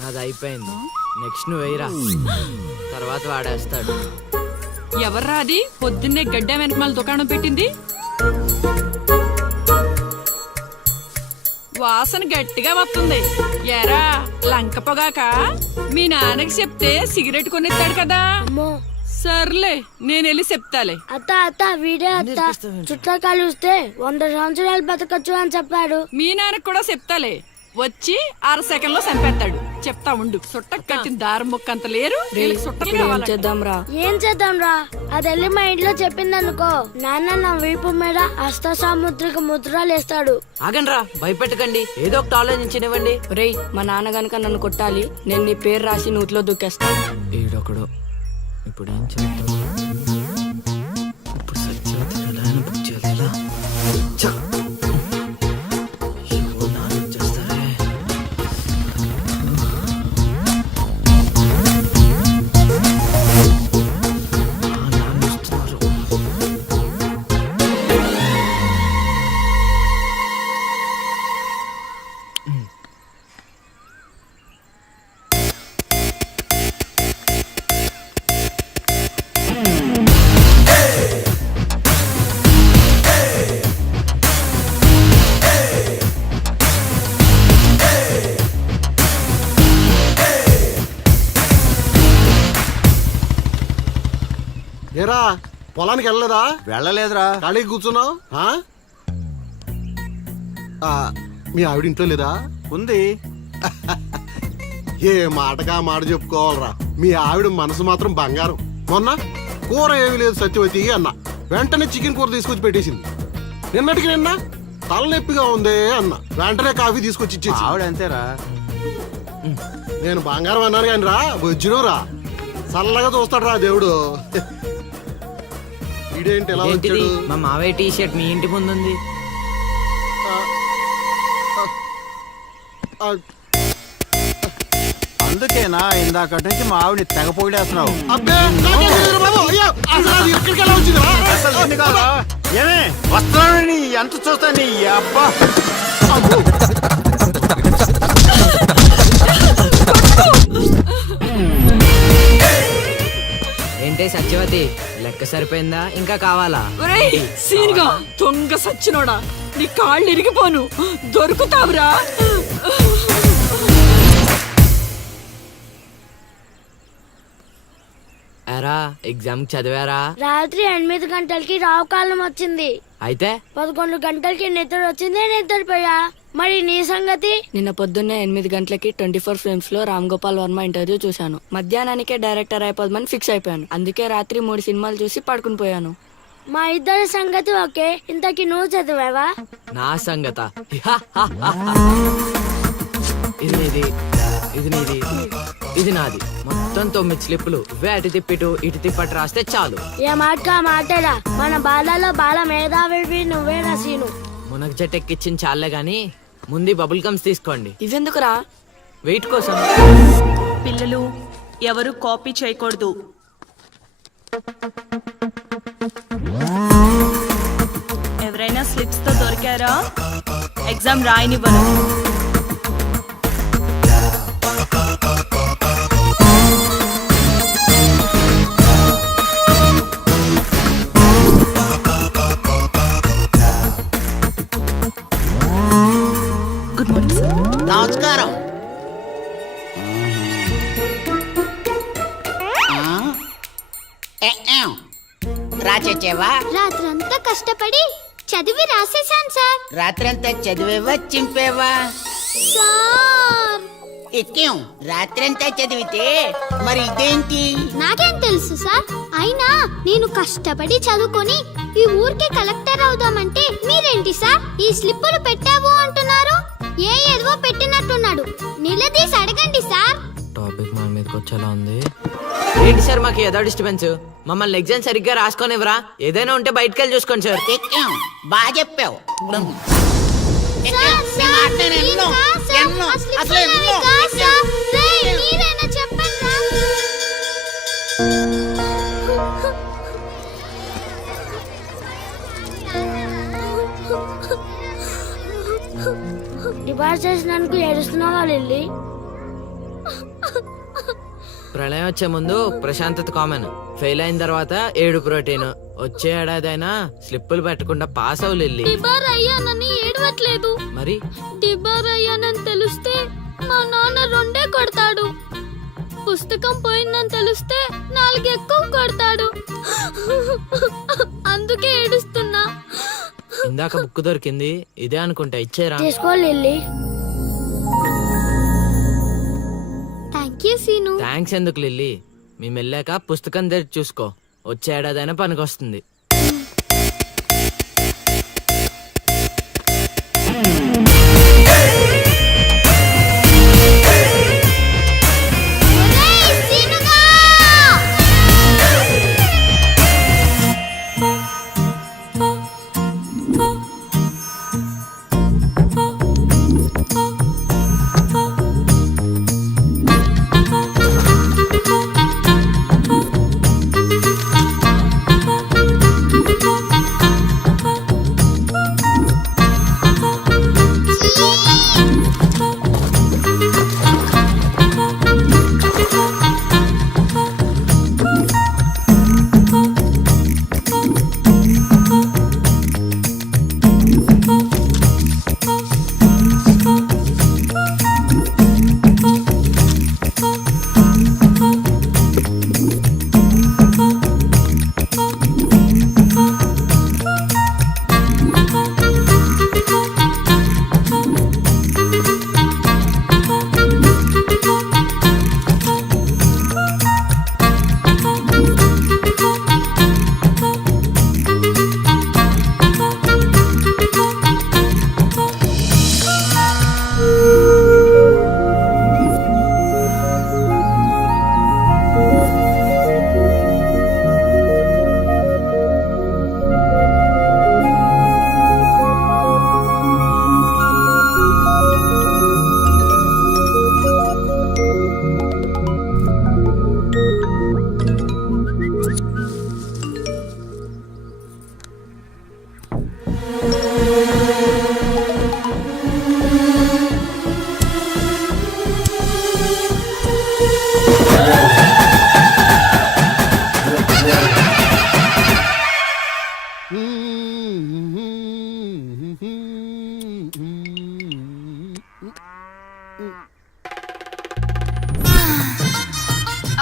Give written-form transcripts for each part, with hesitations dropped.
నాది అయిపోయింది. నెక్స్ట్ నువ్వు వేయరా, తర్వాత వాడేస్తాడు. ఎవర్రా అది పొద్దున్నే గడ్డ వెనకమాల దుకాణం పెట్టింది? వాసన గట్టిగా వస్తుంది. ఎరా లంక పొగాక? మీ నాన్నకి చెప్తే సిగరెట్ కొనిస్తాడు కదా. సర్లే నేను వెళ్ళి చెప్తాలే. అత్త అత్త వీడే అత్త చుట్టాలు చూస్తే 100 సంవత్సరాలు బతకచ్చు అని చెప్పాడు. మీ నాన్నకు కూడా చెప్తాలే, వచ్చి 6 సెకండ్లో చంపేస్తాడు. చెప్తా ఉండు. సుట్టకు కట్టిన దారం ముక్క అంత లేరు, సుట్టలు కావాలి. ఏం చేద్దాం రా? అది వెళ్ళి మా ఇంట్లో చెప్పిందనుకో, నాన్న నా వీపు మీద హస్త సాముద్రిక ముద్రలు వేస్తాడు. ఆగండ్రా, భయపెట్టకండి, ఏదో ఒకటి ఆలోచించనివ్వండి. రేయ్, మా నాన్న గనక నన్ను కొట్టాలి, నేను నీ పేరు రాసి నూతిలో దూకేస్తాను. ఈడొకడు. ఇప్పుడు ఏం చేద్దాం? ఇప్పుడు సత్యవతి ఎలా బుక్ చేయాలి? ఏరా పొలానికి వెళ్ళలేదా? వెళ్ళలేదురా. ఖాళీకి కూర్చున్నావు? మీ ఆవిడ ఇంట్లో లేదా? ఉంది. ఏ మాటగా మాట చెప్పుకోవాలరా, మీ ఆవిడ మనసు మాత్రం బంగారం. మొన్న కూర ఏమీ లేదు సత్యవతి అన్న, వెంటనే చికెన్ కూర తీసుకొచ్చి పెట్టేసింది. నిన్నటికి నిన్న తలనొప్పిగా ఉంది అన్న, వెంటనే కాఫీ తీసుకొచ్చి ఇచ్చేసి. ఆవిడ అంతేరా. నేను బంగారం అన్నాను కానీ రా వజ్రం రా, చల్లగా చూస్తాడు రా దేవుడు. ఇదేంటి ఎలా వచ్చాడు? మా మావయ్య టీ షర్ట్ మీ ఇంటి ముందు ఉంది. అందుకేనా ఇందాక నుంచి మా ఆవిడని తెగ పొగిడేస్తున్నావు? ఏమే వస్తున్నాను, ఎంత చూస్తా నీ అబ్బా. ఏంటే సత్యవతి, లెక్క సరిపోయిందా? ఇంకా కావాలా? సీన్గా దొంగ సచ్చినోడా, నీ కాళ్ళు ఇరిగిపోను, దొరుకుతావురా. ఎరా ఎగ్జామ్ చదివారా? రాత్రి 8 గంటలకి రావు కాలం వచ్చింది. అయితే 11 గంటలకి నిద్ర వచ్చింది, నిద్రపోయా. మరి నీ సంగతి? నిన్న పొద్దున్నే 8 గంటలకి 24 ఫ్రేమ్స్ లో రామ్ గోపాల్ వర్మ ఇంటర్వ్యూ చూశాను. మధ్యాహ్నానికే డైరెక్టర్ అయిపోదామని ఫిక్స్ అయిపోయాను. అందుకే రాత్రి 3 సినిమాలు చూసి పడుకుని పోయాను. మా ఇద్దరి సంగతి ఓకే. ఇంతకి నువ్వు చదివావా? నా సంగత ఇది నీది, ఇది నీది, ఇది నాది. మొత్తం 9 స్లిప్పులు. అటు తిప్పిటు ఇటు తిప్పటి రాస్తే చాలు. ఏ మాట మాటరా, మన బాలలో బాల మేధావి నువ్వే సీను. మునగ చెట్టు ఎక్కిచ్చిన చాలే గాని ముందు బబుల్ గమ్స్ తీసుకోండి. ఇవెందుకురా? వెయిట్ కోసం. పిల్లలు ఎవరు కాపీ చేయకూడదు. ఎవరైనా స్లిప్స్ తో దొరికారా? ఎగ్జామ్ రాయనివ్వరు. Good morning sir. నమస్కారం. రాచేవా? రాత్రంతా కష్టపడి చదివి రాసేసాను సార్. రాత్రంతా చదివేవా చింపేవా? సార్ ఎక్కేం రాత్రంతా చదివితే మరి ఇదేంటి? నాకేం తెలుసు సార్. అయినా నేను కష్టపడి చదువుకొని ఈ ఊరికి కలెక్టర్ అవుదామంటే మీరేంటి సార్ ఈ స్లిప్పులు పెట్టావు అంటున్నారు? ఏదో పెట్టినట్టున్నాడు. నిలదీసి అడగండి సార్. టాపిక్ మన మీదకి వచ్చేలా ఉంది. ఏంటి సార్ మాకు ఏదో డిస్టర్బెన్స్? మమ్మల్ని ఎగ్జామ్ సరిగ్గా రాసుకొనివ్వరా? ఏదైనా ఉంటే బయటకు వెళ్ళి చూసుకోండి సార్. ఎక్కేం బాగా చెప్పావు. డిబార్ చేసినందుకు ఏడుస్తున్నావా లిల్లీ? ప్రళయం వచ్చే ముందు ప్రశాంతత కామన్. ఫెయిల్ అయిన తర్వాత 7 ప్రోటీన్. వచ్చే ఏడాదైనా స్లిప్పులు పెట్టకుండా పాస్ అవ్వు లిల్లీ. డిబార్ అయ్యానని ఏడవట్లేదు. మరి డిబార్ అయ్యానని తెలిస్తే మా నాన్న 2 కొడతాడు. పుస్తకం పోయిందని తెలిస్తే 4 ఎక్కువ కొడతాడు. అందుకే ఏడుస్తున్నా. ఇందాక బుక్ దొరికింది, ఇదే అనుకుంటా. ఇచ్చేరా. తీసుకో Lily. Thank you Seenu. Thanks ఎందుకు లిల్లీ? మేము వెళ్ళాక పుస్తకం తెరిచి చూసుకో. వచ్చే ఏడాదైనా పనికొస్తుంది. ఒరేయ్ సీనుగా!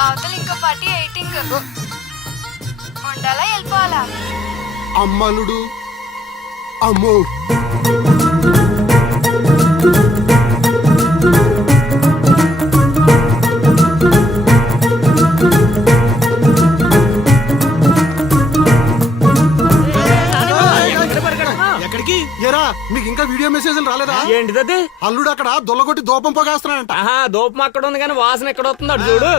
అవతల ఇంకో పార్టీ 18 ఉండాలా వెళ్ళిపోవాలా? అమ్మలుడు అమ్మో. ఎక్కడికి? ఎరా మీకు ఇంకా వీడియో మెసేజ్లు రాలేదా? ఏంటిది? అల్లుడు అక్కడ దొల్లగొట్టి దూపం పోగేస్తున్నాడంట. ఆహా, దూపం అక్కడ ఉంది కానీ వాసన ఎక్కడ వస్తుంది అటు చూడు.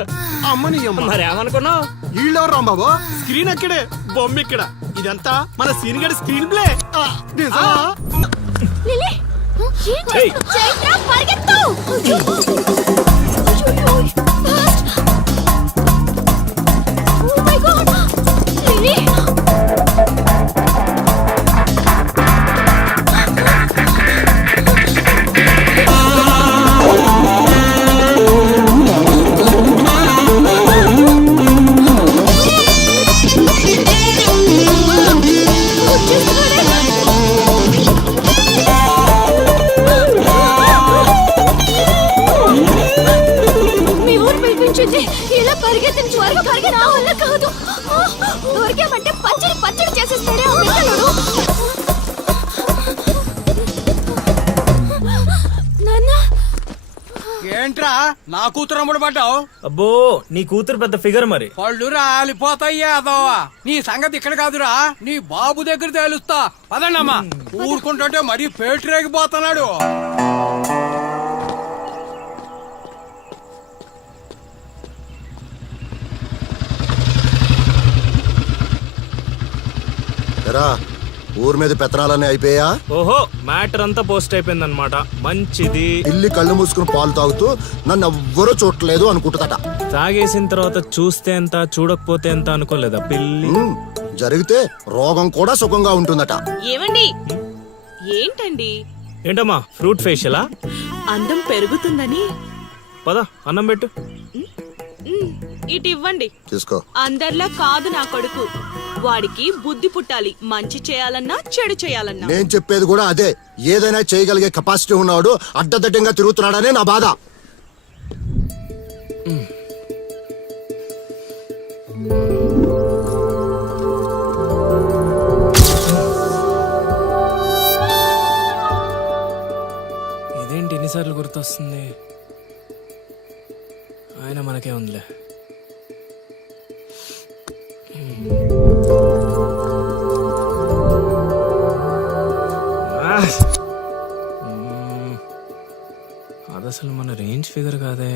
అమ్మని అమ్మ. మరి ఏమనుకున్నావు? వీళ్ళెవరు రాంబాబు? స్క్రీన్ అక్కడే, బొమ్మ ఇక్కడ. ఇదంతా మన సీన్ గడి స్క్రీన్ ప్లే. నిజమా? లిల్లీ ఏయ్. చైత్ర పరిగెత్తు. ఓ మై గాడ్ లిల్లీ ఇలా పరిగెత్తిన త్వరగా పరిగె నా వల్ల కాదు. దొరికామంటే పచ్చడి పచ్చడి చేసేస్తాడే ఆ పిల్లలు. నాన్న ఏంట్రా నా కూతురు అమ్ముడు పడ్డావు? అబ్బో, నీ కూతురు పెద్ద ఫిగర్ మరి. పళ్ళు రాలిపోతాయ్యా అదోవా. నీ సంగతి ఇక్కడ కాదురా, నీ బాబు దగ్గర తేలుస్తా. పదండమ్మా. ఊరుకుంటుంటే మరీ పేటరేగిపోతున్నాడు. ఊరి మీద పెత్తనాలన్నీ అయిపోయా? ఓహో, మ్యాటర్ అంతా పోస్ట్ అయిపోయిందన్నమాట. మంచిది. పిల్లి కళ్ళు మూసుకుని పాలు తాగుతూ నన్ను ఎవ్వరూ చూడలేదు అనుకుంటుందట. తాగేసిన తర్వాత చూస్తే ఎంత, చూడకపోతే ఎంత అనుకోలేదా పిల్లి? జరిగితే రోగం కూడా సుఖంగా ఉంటుందట. ఏమండి? ఏంటండి ఏంటమ్మా ఫ్రూట్ ఫేషియలా? అందం పెరుగుతుందని. పద అన్నం పెట్టు. ఇటు ఇవ్వండి. తీసుకో. అందరిలా కాదు నా కొడుకు. వాడికి బుద్ధి పుట్టాలి, మంచి చేయాలన్నా చెడు చేయాలన్నా. నేను చెప్పేది కూడా అదే. ఏదైనా చేయగలిగే కెపాసిటీ ఉన్నవాడు అడ్డదడ్డంగా తిరుగుతున్నాడనే నా బాధ. ఇదేంటి ఎన్నిసార్లు గుర్తొస్తుంది? ఆయన మనకే ఉందిలే. అది అసలు మన రేంజ్ ఫిగర్ కాదే.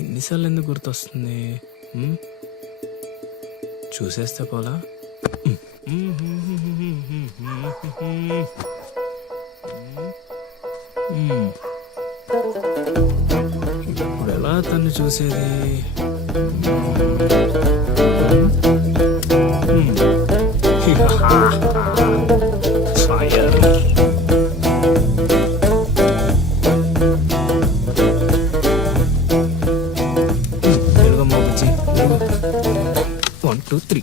ఇన్నిసార్లు ఎందుకు గుర్తొస్తుంది? చూసేస్తే పోలా. ఇప్పుడు ఎలా తను చూసేది? ఫైర్. తెలుగమ్మ బుజ్జి. 1 2 3.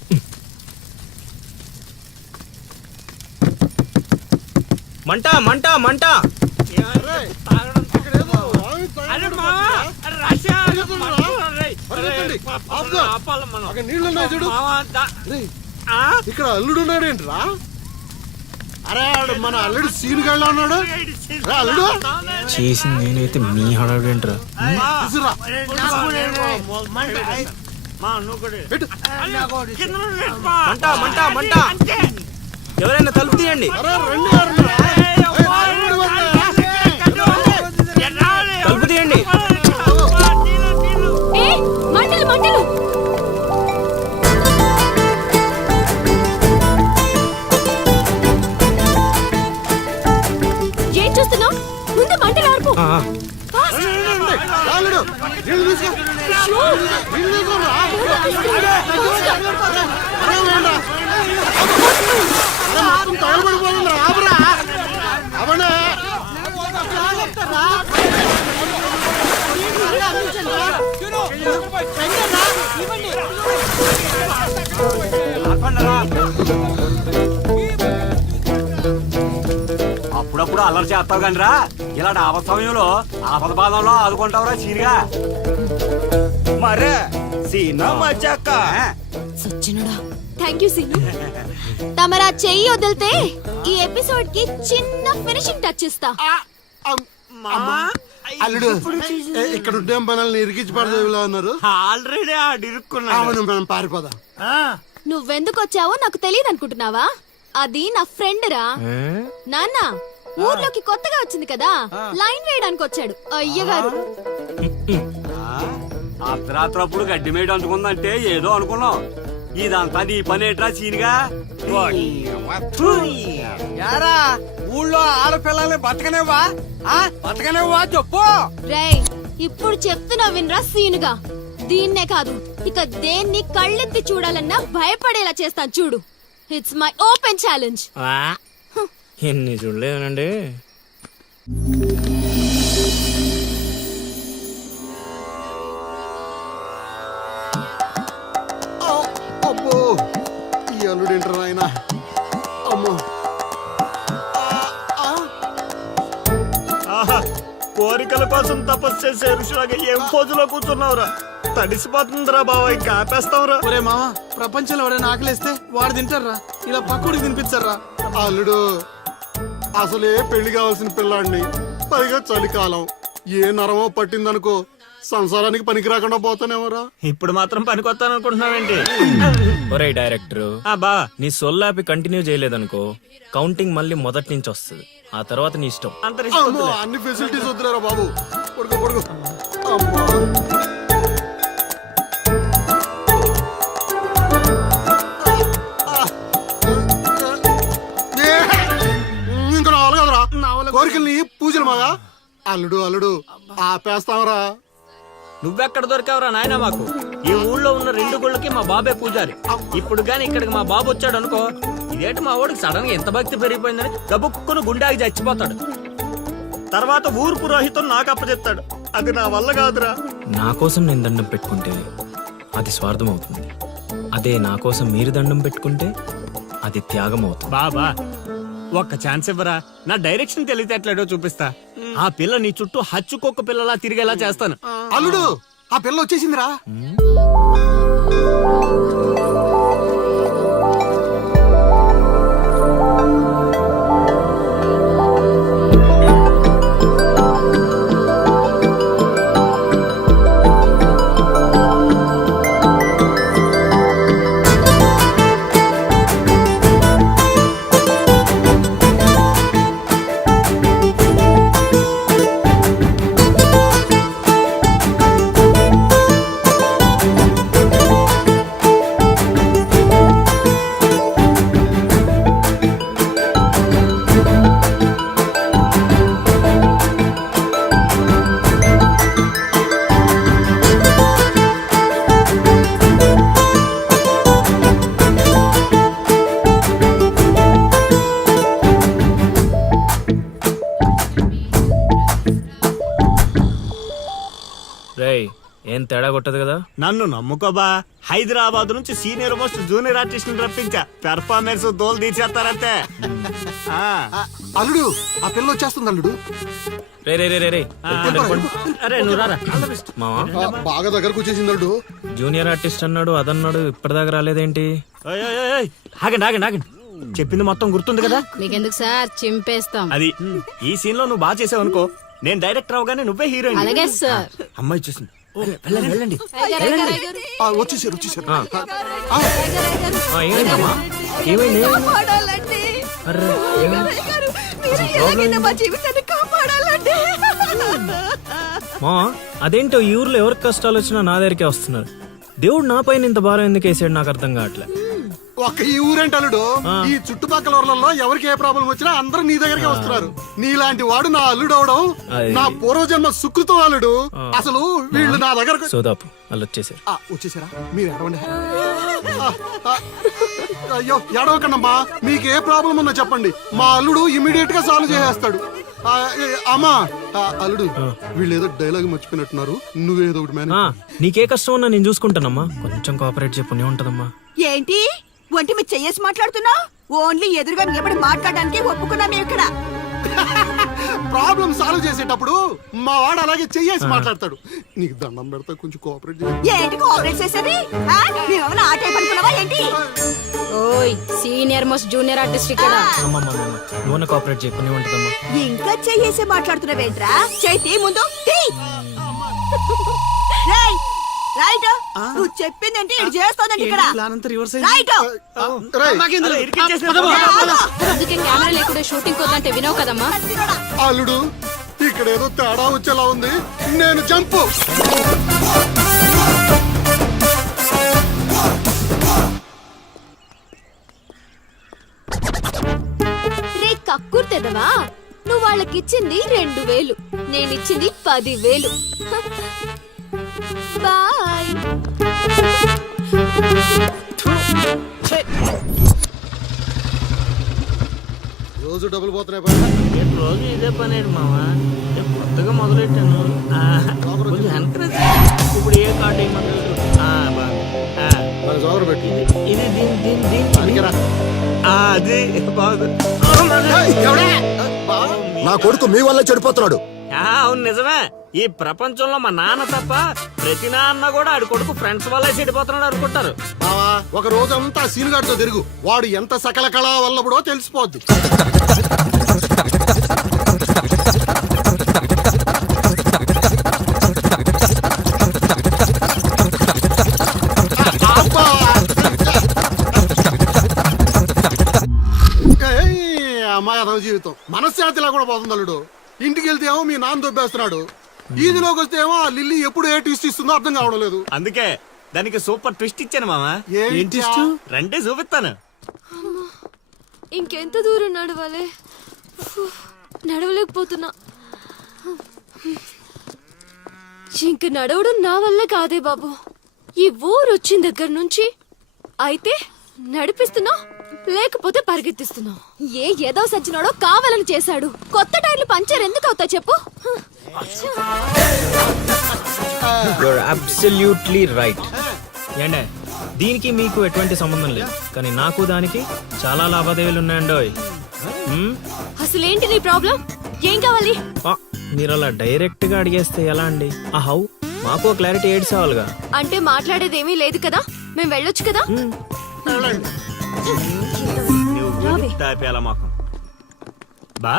మంట మంట మంట. నీళ్ళున్నాయి చూడు. ఇక్కడ అల్లుడు ఉన్నాడేంట్రా? అరే మన అల్లుడు సీన్ గళ్ళ ఉన్నాడు. అల్లుడు చేసింది నేనైతే మీ హడావిడేంట్రా? తీసుకురా. మంట మంట మంట. ఎవరైనా తలుపు తీయండి. అరే రండి అరుణా. తలుపు తీయండి. మంటలు మంటలు. ఏం చూస్తున్నావు? ముందు మంటలు ఆర్పు. అల్లుడు నీళ్ళు తీసుకో. నీళ్ళు తీసుకోరా. మొత్తం తగలబడిపోతుంది. ఆపరా అవనే. అప్పుడప్పుడు అల్లరి చేస్తావు కానీ రా, ఇలాంటి ఆపద సమయంలో ఆపద బాధంలో ఆదుకుంటావురా సీనిగా. మరే సీనా మచ్చాక. సచ్చినుడా. Thank you Seenu. తమరా చెయ్యి వదిలితే ఈ ఎపిసోడ్ కి చిన్న ఫినిషింగ్ టచ్ ఇస్తా. అల్లుడు ఇక్కడ ఉండే మనల్ని ఇరికించి పడదేవిలా ఉన్నారు. ఆల్రెడీ ఆడిరుక్కున్నా. అవును మనం పారిపోదాం. నువ్వెందుకు వచ్చావో నాకు తెలియదు అనుకుంటున్నావా? అది నా ఫ్రెండ్ రా. నాన్న ఊర్లోకి కొత్తగా వచ్చింది కదా, లైన్ వేయడానికి వచ్చాడు అయ్యగారు. అర్ధరాత్రప్పుడు గడ్డి మేడ అందుకుందంటే ఏదో అనుకున్నాం. ఇదంతా నీ పని ఏట్రా సీనిగా? యారా ఊళ్ళో ఆడపిల్లల్ని బతకనేవా? బతకనేవా చెప్పు. రేయ్ ఇప్పుడు చెప్తున్నా వినరా సీనుగా. దీన్నే కాదు ఇక దేన్ని కళ్ళెత్తి చూడాలన్నా భయపడేలా చేస్తాను చూడు. It's my open challenge. ఎన్ని చూడలేదండి. అమ్మో ఈ అల్లుడు ఏంటారు ఆయన. అమ్మో కోరికల కోసం తపస్సు చేసే ఋషులాగా ఏం పోజులో కూర్చున్నావురా? తడిసిపోతుందిరా బావా, ఇంకా ఆపేస్తావురా. ఒరే మామ, ప్రపంచంలో ఎవరైనా ఆకలిస్తే వాడు తింటారా? ఇలా పక్కుడికి తినిపించారా? అల్లుడు అసలే పెళ్లి కావాల్సిన పిల్లాడిని, పైగా చలికాలం. ఏ నరమో పట్టిందనుకో సంసారానికి పనికి రాకుండా పోతానేమోరా. ఇప్పుడు మాత్రం పనికొత్తాను అనుకుంటున్నావేంటి? ఒరే డైరెక్టర్, బా నీ సొల్లాపి కంటిన్యూ చేయలేదనుకో కౌంటింగ్ మళ్ళీ మొదటి నుంచి వస్తుంది. ఆ తర్వాత నీ ఇష్టం. అమ్మో, అన్ని ఫెసిలిటీస్ వద్దురా బాబు. పడుకో పడుకో. అమ్మా ఇంకా నావలు కదరా కోరికల్ని పూజలు మాగా. అల్లుడు అల్లుడు ఆపేస్తావరా. నువ్వెక్కడ దొరికావురా నాయన మాకు? ఈ ఊళ్ళో ఉన్న 2 గుళ్ళకి మా బాబే పూజారి. ఇప్పుడు గాని ఇక్కడికి మా బాబు వచ్చాడు అనుకో, ఇదేంటి మా వాడికి సడన్ గా ఎంత భక్తి పెరిగిపోయిందని గబుక్కును గుండాకి చచ్చిపోతాడు. తర్వాత ఊరు పురోహితం నాకు అప్పచెప్తాడు. అది నా వల్ల కాదురా. నా కోసం నేను దండం పెట్టుకుంటే అది స్వార్థం అవుతుంది. అదే నా కోసం మీరు దండం పెట్టుకుంటే అది త్యాగం అవుతుంది. బాబా ఒక్క ఛాన్స్ ఇవ్వరా, నా డైరెక్షన్ తెలివితేటలేడో చూపిస్తా. ఆ పిల్ల నీ చుట్టూ హచ్చుకొక్క పిల్లలా తిరిగేలా చేస్తాను. అల్లుడు ఆ పిల్ల వచ్చేసిందిరా. రేయ్, ఏం తేడా కొట్టదు కదా? నన్ను నమ్ముకోబా, హైదరాబాద్ నుంచి సీనియర్ మోస్ట్ జూనియర్ ఆర్టిస్ట్ రప్పించా. పెర్ఫార్మెన్స్ దోలు తీర్చేస్తారంతే. అల్లుడు ఆ పిల్ల వచ్చేస్తుంది అల్లుడు. రే రే రే రే రే. అరే నువ్వు రారా. మావా బాగా దగ్గరకు వచ్చేసింది అల్లుడు. జూనియర్ ఆర్టిస్ట్ అన్నాడు, అదన్నాడు, ఇప్పటిదాకా రాలేదేంటి? ఓయ్, ఓయ్, ఓయ్, ఓయ్. ఆగండి ఆగండి ఆగండి, చెప్పింది మొత్తం గుర్తుంది కదా? మీకెందుకు సార్, చింపేస్తాం. అది ఈ సీన్ లో నువ్వు బాగా చేసావు అనుకో, నేను డైరెక్టర్ అవగానే నువ్వే హీరోయిన్. అలాగే సార్. అమ్మాయి చూసింది. వెళ్ళండి వెళ్ళండి. వచ్చేసారు వచ్చేసారు. ఏమైందమ్మా? ఏమైంది? అర్రే, మా అదేంటో ఈ ఊర్లో ఎవరికి కష్టాలు వచ్చినా నా దగ్గరికే వస్తున్నారు. దేవుడు నా పైన ఇంత భారం ఎందుకు వేసాడు నాకు అర్థం కావట్లే. ఒక్క ఈ ఊరేంటి అల్లుడు, ఈ చుట్టుపక్కల ఊర్లలో ఎవరికి ఏ ప్రాబ్లం వచ్చినా అందరూ నీ దగ్గరికి వస్తున్నారు. నీలాంటి వాడు నా అల్లుడు అవడం నా పూర్వజన్మ సుకృతం అల్లుడు. అసలు వీళ్ళు నా దగ్గర సోదాపు వాళ్ళు వచ్చేసారు. వచ్చేసారా? మీరు ఎడవండి. అయ్యో ఎడవకండమ్మా, మీకు ఏ ప్రాబ్లం ఉన్నా చెప్పండి, మా అల్లుడు ఇమీడియట్ గా సాల్వ్ చేసేస్తాడు. అమ్మా అల్లుడు, వీళ్ళు ఏదో డైలాగ్ మర్చిపోయినట్టున్నారు, నువ్వేదో ఒకటి మేనేజ్. నీకే కష్టం ఉన్నా నేను చూసుకుంటానమ్మా. కొంచెం కోఆపరేట్ చెప్పు ఉంటదమ్మా. ఏంటి ఒంటి మీద చెయ్యేసి మాట్లాడుతున్నా? ఓన్లీ ఎదురుగా నిలబడి మాట్లాడడానికి ఒప్పుకున్నాం ఇక్కడ. ప్రాబ్లం సాల్వ్ చేసేటప్పుడు మా వాడు అలాగే చెయ్యేసి మాట్లాడతాడు. నీకు దండం పెడతా, కొంచెం కోఆపరేట్ చేయి. ఏంటి కోఆపరేట్ చేసేది? మేమేమన్నా ఆ టైప్ అనుకున్నావా ఏంటి? ఓయ్, సీనియర్ మోస్ట్ జూనియర్ ఆర్టిస్ట్ ఇక్కడ. నువ్వు కోఆపరేట్ చెప్పు ఉంటదమ్మా. ఇంకా చెయ్యేసి మాట్లాడుతున్నావేంట్రా? చేతి ముందు తీ. రేయ్, రైట్, నువ్వు చెప్పిందంటే ఇది చేస్తోందండి ఇక్కడ. రైట్, అందుకే కెమెరా లేకుండా షూటింగ్ కొద్దంటే వినవు కదమ్మా. అల్లుడు, ఇక్కడ ఏదో తేడా వచ్చేలా ఉంది, నేను జంపు. రే కక్కుర్తెదవా, నువ్వు వాళ్ళకిచ్చింది 2000, నేనిచ్చింది 10,000. బాయ్. రోజు డబ్బులు పోతున్నాయి. రోజు ఇదే పని మావా, కొత్తగా మొదలెట్టాను. ఇప్పుడు ఏ కార్డు పెట్టి ఇది దీని అది బాగుంది. నా కొడుకు మీ వల్ల చెడిపోతున్నాడు. అవును నిజమే. ఈ ప్రపంచంలో మా నాన్న తప్ప ప్రతి నాన్న కూడా ఆడి కొడుకు ఫ్రెండ్స్ వల్లే చెడిపోతున్నాడు అనుకుంటారు. బావా, ఒక రోజంతా సీనుగాడితో తిరుగు, వాడు ఎంత సకల కళా వల్లబడో తెలిసిపోద్ది. అమ్మాయి అదవ జీవితం మనశ్శాంతిలా కూడా పోతుంది అల్లుడు. ఇంటికి వెళ్తే ఏమో మీ నాన్న దొబ్బేస్తున్నాడు, ఈదిలోకి వస్తే ఏమో ఆ లిల్లీ ఎప్పుడు ఏ ట్విస్ట్ ఇస్తుందో అర్థం కావడం లేదు. అందుకే దానికి సూపర్ ట్విస్ట్ ఇచ్చాను మామా. రండి చూపిస్తాను. ఇంకెంత దూరం నడవాలి? నడవలేకపోతున్నా. ఇంక నడవడం నా వల్ల కాదే బాబు. ఈ ఊరు వచ్చిన దగ్గర నుంచి అయితే నడిపిస్తున్నా లేకపోతే పరిగెత్తిస్తున్నావు. ఏదో సచ్చినాడో కావాలని చేశాడు. కొత్త టైర్లు పంచర్ ఎందుకు అవుతా చెప్పు. Absolutely right. ఏండే దీనికి మీకు ఎటువంటి సంబంధం లేదు, కానీ నాకు దానికి చాలా లావాదేవీలు ఉన్నాయండోయ్. అసలేంటి నీ ప్రాబ్లం? ఏం కావాలి? మీరు అలా డైరెక్ట్ గా అడిగేస్తే ఎలా అండి? ఆ హౌ మాకు క్లారిటీ ఏడ్స్ అవ్వాలిగా. అంటే మాట్లాడేదేమీ లేదు కదా, మేము వెళ్ళొచ్చు కదా. బా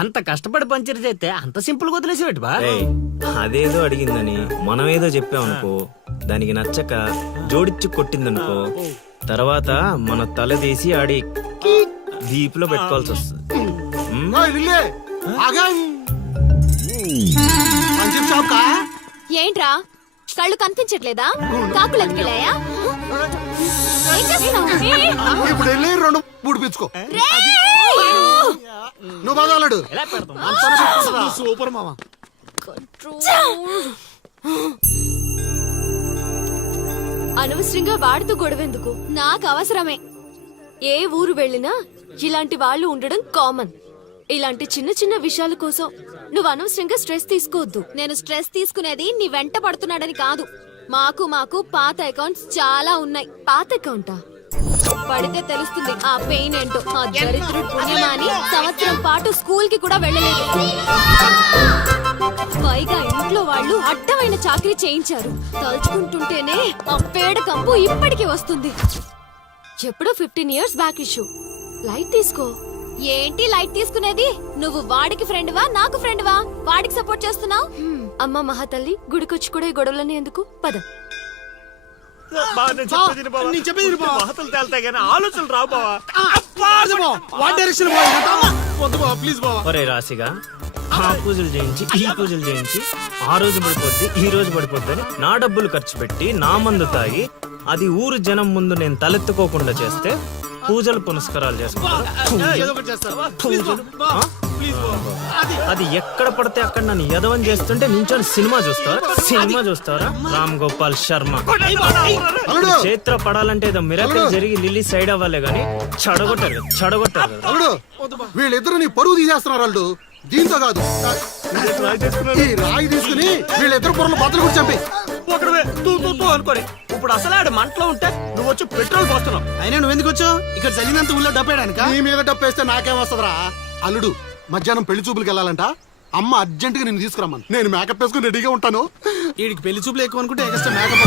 అంత కష్టపడి పంచర్ చేస్తే అంత సింపుల్ గా వదిలేసి బా. ఏయ్, అదేదో అడిగిందని మనం ఏదో చెప్పామనుకో, దానికి నచ్చక జోడిచ్చి కొట్టిందనుకో, తర్వాత మన తల తీసి ఆడి దీపులో పెట్టుకోవాల్సి వస్తుంది. ఏంట్రా కళ్ళు కనిపించట్లేదా? కాకులు ఎత్తుకెళ్ళాయా? ఏం చేస్తున్నావు? ఇప్పుడు వెళ్ళి 2-3 పిచ్చుకో. నువ్వు బాగాలడు సూపర్ మామ. అనవసరంగా వాడితో గొడవెందుకు? నాకు అవసరమే. ఏ ఊరు వెళ్ళినా ఇలాంటి వాళ్ళు ఉండడం కామన్. ఇలాంటి చిన్న చిన్న విషయాల కోసం నువ్వు అనవసరంగా స్ట్రెస్ తీసుకోవద్దు. నేను స్ట్రెస్ తీసుకునేది నీ వెంట పడుతున్నాడని కాదు. మాకు పాత అకౌంట్స్ చాలా ఉన్నాయి. పాత అకౌంటా? పడితే తెలుస్తుంది ఆ పెయిన్ ఏంటో. ఆ దరిద్రుడు పుణ్యమాని సంవత్సరం పాటు స్కూల్ కి కూడా వెళ్ళలేదు. పైగా ఇంట్లో వాళ్ళు అడ్డమైన చాకరీ చేయించారు. తలుచుకుంటుంటేనే ఆ పేడ కంపు ఇప్పటికీ వస్తుంది. ఎప్పుడో 15 years బ్యాక్ ఇష్యూ. లైట్ తీసుకో. ఏంటి లైట్ తీసుకునేది? నువ్వు వాడికి ఫ్రెండ్వా నాకు ఫ్రెండ్వా? వాడికి సపోర్ట్ చేస్తున్నావు. అమ్మ మహాతల్లి, గుడికొచ్చి కూడా ఈ గొడవలన్నీ ఎందుకు? పద. ఆలోచనలు రావు బావా. ఒరే రాశిగా, ఆ పూజలు చేయించి ఈ పూజలు చేయించి ఆ రోజు పడిపోద్ది ఈ రోజు పడిపోద్ది అని నా డబ్బులు ఖర్చు పెట్టి నా మందు తాగి అది ఊరు జనం ముందు నేను తలెత్తుకోకుండా చేస్తే పూజలు పునస్కారాలు చేసుకుంటారు. అది ఎక్కడ పడితే అక్కడ నన్ను యదవం చేస్తుంటే నించొని సినిమా చూస్తారా? రామ్ గోపాల్ శర్మ. చేత్ర పడాలంటే ఏదో మిరాకిల్ జరిగి లిల్లీ సైడ్ అవ్వాలే గాని చెడగొట్టారు. వీళ్ళిద్దరు నీ పరువు తీసేస్తున్నారు. వాళ్ళు దీంతో కాదు, ఈ రాయి తీసుకుని వీళ్ళిద్దరు పొరలు బద్దలు కూడా చంపి అనుకోని ఇప్పుడు అసలు ఆడు మంటలో ఉంటే నువ్వు వచ్చి పెట్రోల్ పోస్తున్నావు. అయినా నువ్వెందుకు వచ్చావు? ఇక్కడ చదివినంత ఊళ్ళో డబ్బేయడానిక? నీ మీద డప్పేస్తే నాకేం వస్తుందిరా? అల్లుడు మధ్యాహ్నం పెళ్లి చూపులకు వెళ్ళాలంట. అమ్మ అర్జెంట్ గా నేను తీసుకురమ్మను. నేను మేకప్ వేసుకుని రెడీగా ఉంటాను. వీడికి పెళ్లి చూపులు ఎక్కువ అనుకుంటే ఎక్స్ట్రా మేకప్.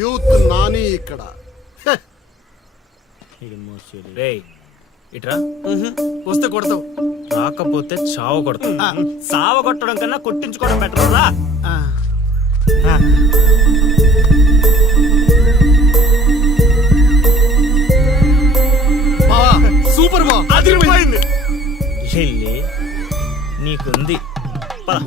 యూత్ నాని ఇక్కడ. ఇట్రా, వస్తే కొడతావు, రాకపోతే చావ కొడతావు. సావ కొట్టడం కన్నా కొట్టించుకోవడం బెటర్ రా. సూపర్ మా అదిరిపోయింది. నీకుంది. పద.